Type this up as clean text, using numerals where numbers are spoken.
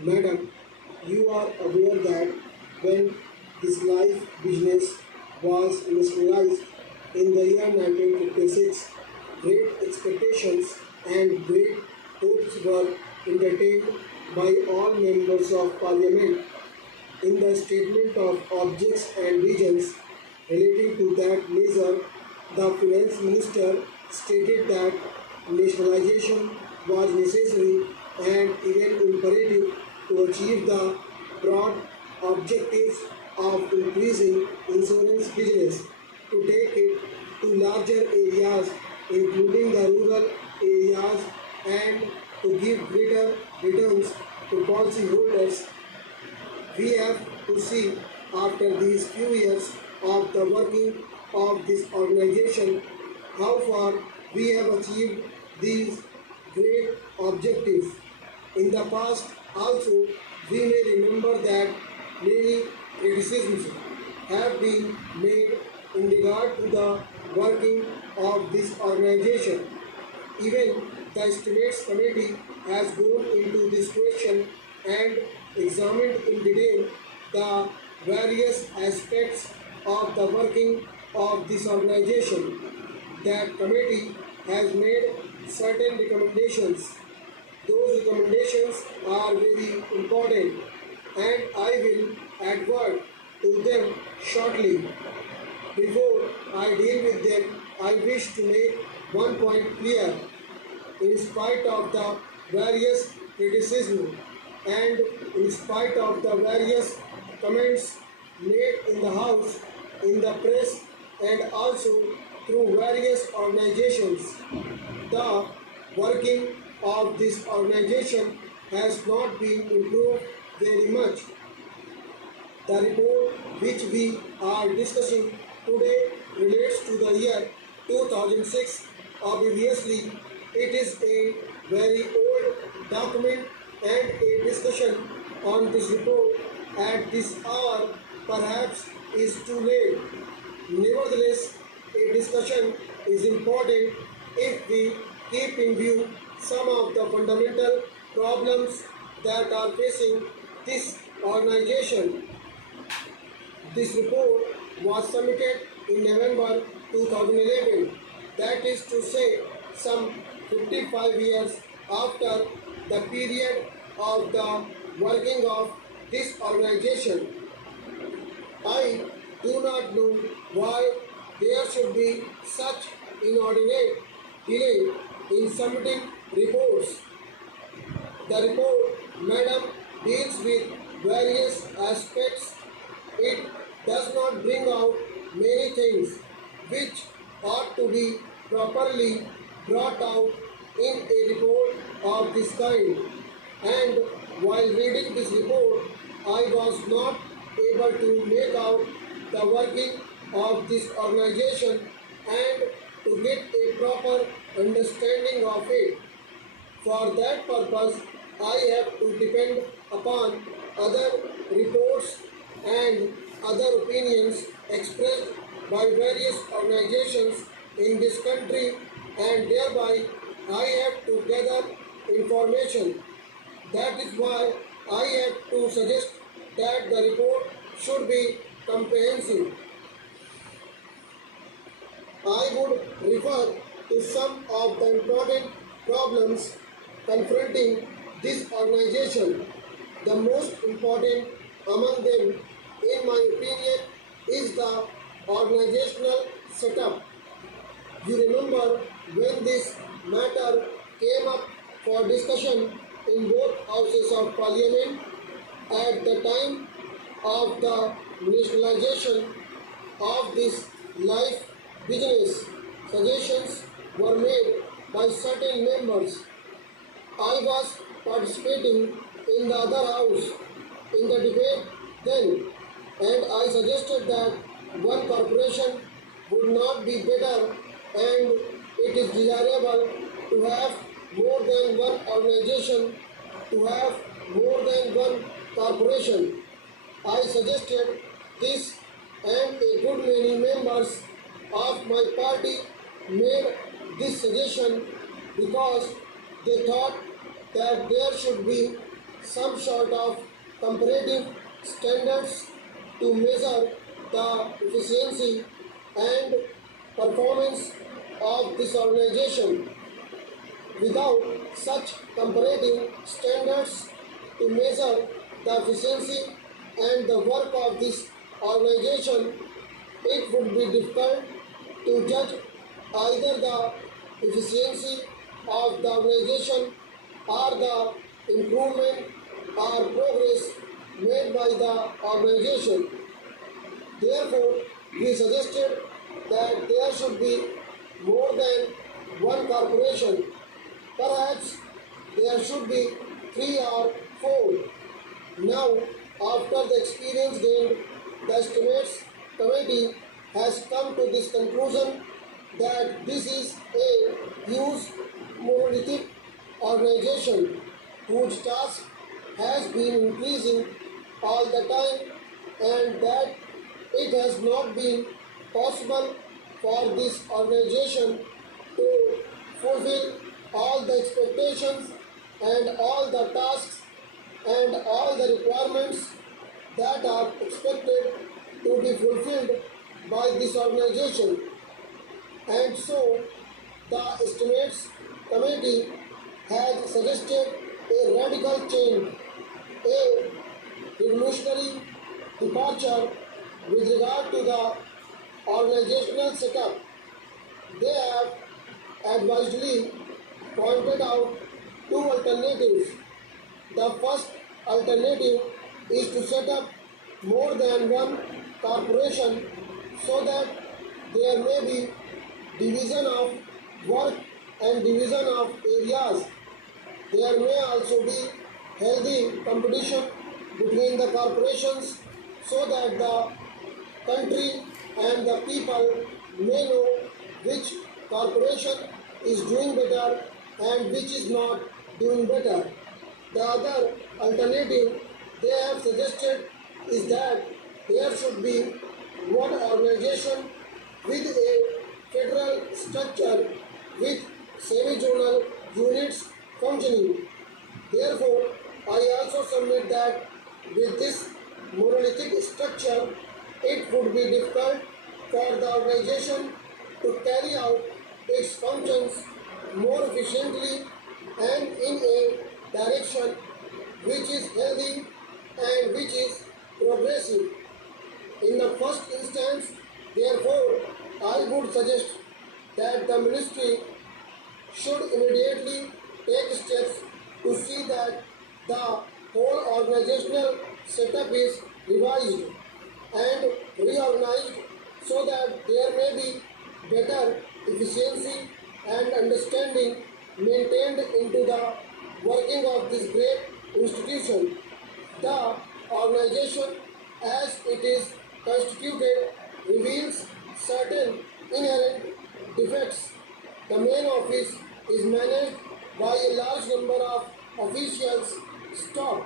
Madam, you are aware that when this life business was nationalized in the year 1956, great expectations and great hopes were entertained by all members of parliament. In the statement of objects and visions relating to that measure, the finance minister stated that nationalization was necessary and even imperative to achieve the broad objectives of increasing insurance business, to take it to larger areas, including the rural areas, and to give greater returns to policyholders. We have to see after these few years of the working of this organization how far we have achieved these great objectives. In the past also we may remember that many criticisms have been made in regard to the working of this organization. Even the Estimates Committee has gone into this question and examined in detail the various aspects of the working of this organization. That committee has made certain recommendations. Those recommendations are very important and I will advert to them shortly. Before I deal with them, I wish to make one point clear. In spite of the various criticism and in spite of the various comments made in the House, in the press, and also through various organizations, the working of this organization has not been improved very much. The report which we are discussing today relates to the year 2006. Obviously, it is a very old document and a discussion on this report at this hour perhaps is too late. Nevertheless, a discussion is important if we keep in view some of the fundamental problems that are facing this organization. This report was submitted in November 2011, that is to say, some 55 years after the period of the working of this organization. I do not know why there should be such inordinate delay in submitting reports. The report, madam, deals with various aspects. It does not bring out many things which ought to be properly brought out in a report of this kind. And while reading this report, I was not able to make out the working of this organization and to get a proper understanding of it. For that purpose, I have to depend upon other reports and other opinions expressed by various organizations in this country, and thereby I have to gather information. That is why I have to suggest that the report should be comprehensive. I would refer to some of the important problems confronting this organization. The most important among them, in my opinion, is the organizational setup. You remember when this matter came up for discussion in both houses of parliament at the time of the nationalization of this life business. Suggestions were made by certain members. I was participating in the other house in the debate then, and I suggested that one corporation would not be better and it is desirable to have more than one organization, to have more than one corporation. I suggested this and a good many members of my party made this suggestion because they thought that there should be some sort of comparative standards to measure the efficiency and performance of this organization. Without such comparative standards to measure the efficiency and the work of this organization, it would be difficult to judge either the efficiency of the organization or the improvement or progress made by the organization. Therefore, we suggested that there should be more than one corporation. Perhaps there should be 3 or 4. Now, after the experience gained, the estimates committee has come to this conclusion that this is a huge monolithic organization whose task has been increasing all the time and that it has not been possible for this organization to fulfill all the expectations and all the tasks and all the requirements that are expected to be fulfilled by this organization. And so the estimates committee has suggested a radical change, a revolutionary departure with regard to the organizational setup. They have advisedly pointed out 2 alternatives. The first alternative is to set up more than one corporation so that there may be division of work and division of areas. There may also be healthy competition between the corporations so that the country and the people may know which corporation is doing better and which is not doing better. The other alternative they have suggested is that there should be one organization with a federal structure with semi-zonal units functioning. Therefore, I also submit that with this monolithic structure, it would be difficult for the organization to carry out its functions more efficiently and in a direction which is healthy and which is progressive. In the first instance, therefore, I would suggest that the ministry should immediately take steps to see that the whole organizational setup is revised and reorganized so that there may be better efficiency and understanding maintained into the working of this great institution. The organization as it is constituted reveals certain inherent defects. The main office is managed by a large number of officials, staff